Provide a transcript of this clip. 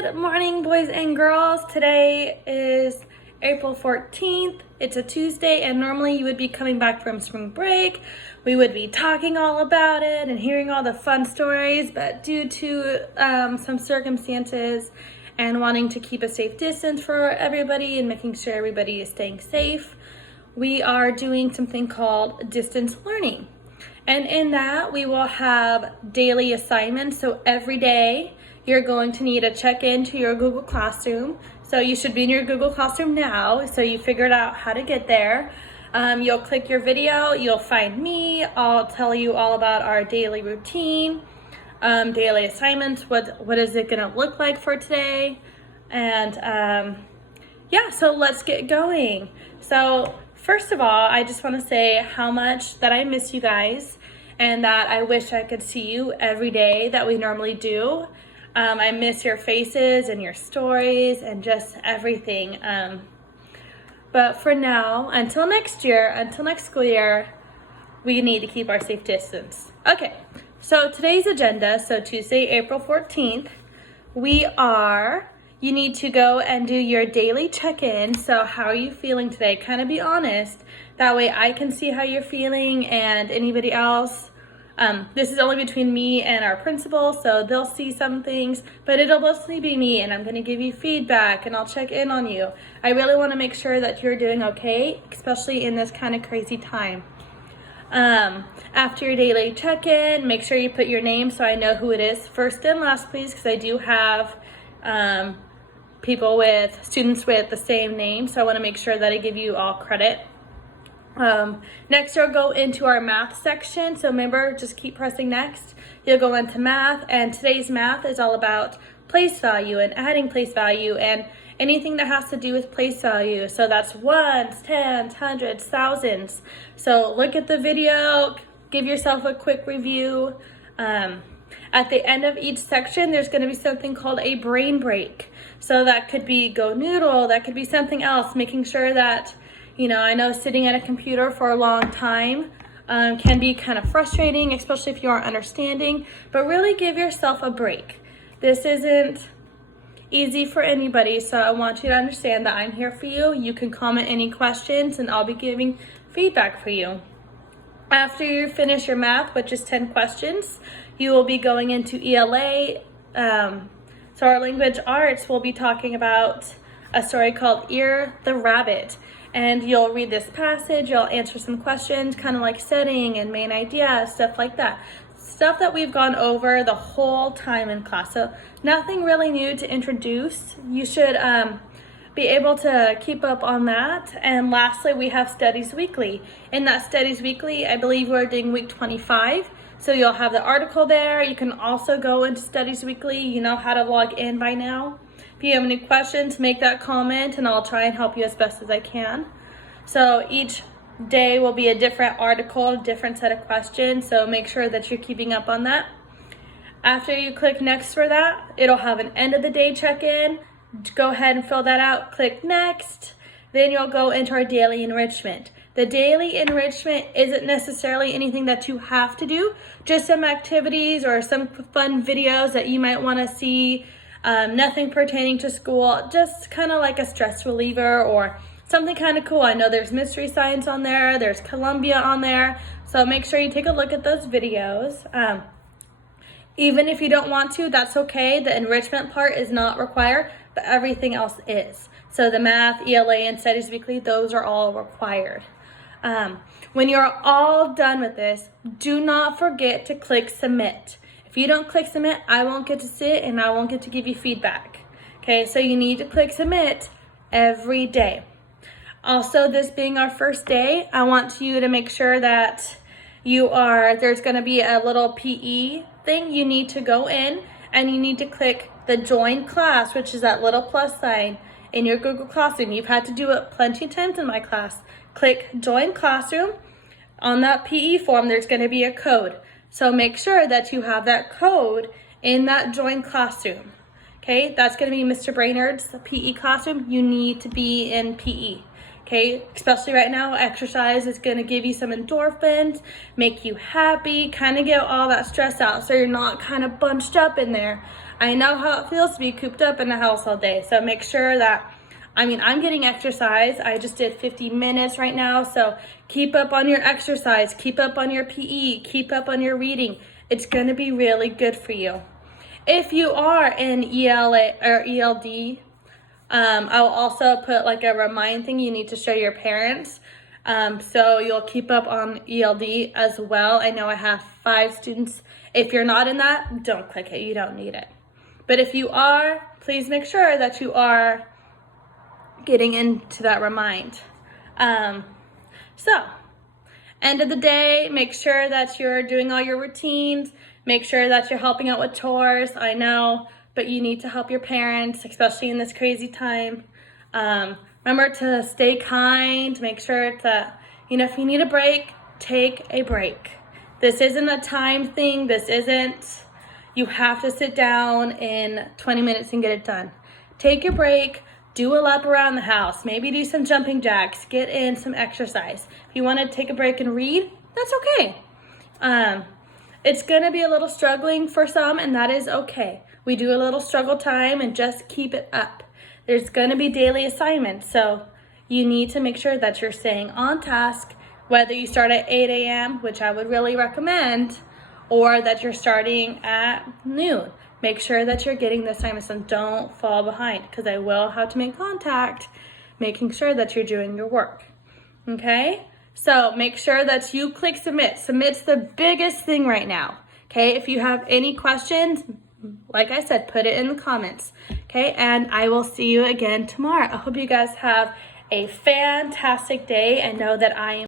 Good morning, boys and girls. Today is April 14th. It's a Tuesday, and normally you would be coming back from spring break. We would be talking all about it and hearing all the fun stories, but due to some circumstances and wanting to keep a safe distance for everybody and making sure everybody is staying safe, we are doing something called distance learning. And in that, we will have daily assignments. So every day, you're going to need to check into your Google Classroom. So you should be in your Google Classroom now, so you figured out how to get there. You'll click your video, you'll find me. I'll tell you all about our daily routine, daily assignments, what is it gonna look like for today. And yeah, so let's get going. So first of all, I just wanna say how much that I miss you guys and that I wish I could see you every day that we normally do. I miss your faces and your stories and just everything. But for now, until next year, until next school year, we need to keep our safe distance. Okay, so today's agenda, so Tuesday, April 14th, you need to go and do your daily check-in. So how are you feeling today? Kind of be honest. That way I can see how you're feeling and anybody else. This is only between me and our principal, so they'll see some things, but it'll mostly be me, and I'm going to give you feedback and I'll check in on you. I really want to make sure that you're doing okay, especially in this kind of crazy time. After your daily check-in, make sure you put your name so I know who it is first and last, please, because I do have students with the same name, so I want to make sure that I give you all credit. Next, you'll go into our math section. So remember, just keep pressing next. You'll go into math, and today's math is all about place value and adding place value and anything that has to do with place value. So that's ones, tens, hundreds, thousands. So look at the video, give yourself a quick review. At the end of each section, there's going to be something called a brain break. So that could be Go Noodle, that could be something else, making sure that I know sitting at a computer for a long time can be kind of frustrating, especially if you aren't understanding, but really give yourself a break. This isn't easy for anybody, so I want you to understand that I'm here for you. You can comment any questions and I'll be giving feedback for you. After you finish your math, which is 10 questions, you will be going into ELA. So our language arts will be talking about a story called Ear the Rabbit. And you'll read this passage, you'll answer some questions, kind of like setting and main idea, stuff like that. Stuff that we've gone over the whole time in class. So nothing really new to introduce. You should be able to keep up on that. And lastly, we have Studies Weekly. In that Studies Weekly, I believe we're doing week 25. So you'll have the article there. You can also go into Studies Weekly. You know how to log in by now. If you have any questions, make that comment and I'll try and help you as best as I can. So each day will be a different article, a different set of questions, so make sure that you're keeping up on that. After you click next for that, it'll have an end of the day check-in. Go ahead and fill that out, click next. Then you'll go into our daily enrichment. The daily enrichment isn't necessarily anything that you have to do, just some activities or some fun videos that you might want to see. Nothing pertaining to school, just kind of like a stress reliever or something kind of cool. I know there's Mystery Science on there, there's Columbia on there, so make sure you take a look at those videos. Even if you don't want to, that's okay. The enrichment part is not required, but everything else is. So the math, ELA, and Studies Weekly, those are all required. When you're all done with this, do not forget to click submit. If you don't click submit, I won't get to sit and I won't get to give you feedback. Okay, so you need to click submit every day. Also, this being our first day, I want you to make sure that there's going to be a little PE thing. You need to go in and you need to click the join class, which is that little plus sign in your Google Classroom. You've had to do it plenty of times in my class. Click join classroom. On that PE form, there's going to be a code. So make sure that you have that code in that join classroom. Okay, that's going to be Mr. Brainerd's PE classroom. You need to be in PE. Okay, especially right now, exercise is going to give you some endorphins, make you happy, kind of get all that stress out so you're not kind of bunched up in there. I know how it feels to be cooped up in the house all day. So make sure that, I'm getting exercise. I just did 50 minutes right now. So keep up on your exercise, keep up on your PE, keep up on your reading. It's gonna be really good for you. If you are in ELA or ELD, I'll also put like a remind thing you need to show your parents. So you'll keep up on ELD as well. I know I have 5 students. If you're not in that, don't click it. You don't need it. But if you are, please make sure that you are getting into that remind. So, end of the day, make sure that you're doing all your routines. Make sure that you're helping out with chores. I know, but you need to help your parents, especially in this crazy time. Remember to stay kind. Make sure to, if you need a break, take a break. This isn't a time thing. This isn't, you have to sit down in 20 minutes and get it done. Take your break. Do a lap around the house. Maybe do some jumping jacks. Get in some exercise. If you want to take a break and read, that's okay. It's going to be a little struggling for some, and that is okay. We do a little struggle time and just keep it up. There's going to be daily assignments, so you need to make sure that you're staying on task, whether you start at 8 a.m., which I would really recommend, or that you're starting at noon. Make sure that you're getting the assignments and don't fall behind, because I will have to make contact, making sure that you're doing your work. Okay? So make sure that you click submit. Submit's the biggest thing right now. Okay? If you have any questions, like I said, put it in the comments. Okay? And I will see you again tomorrow. I hope you guys have a fantastic day and know that I am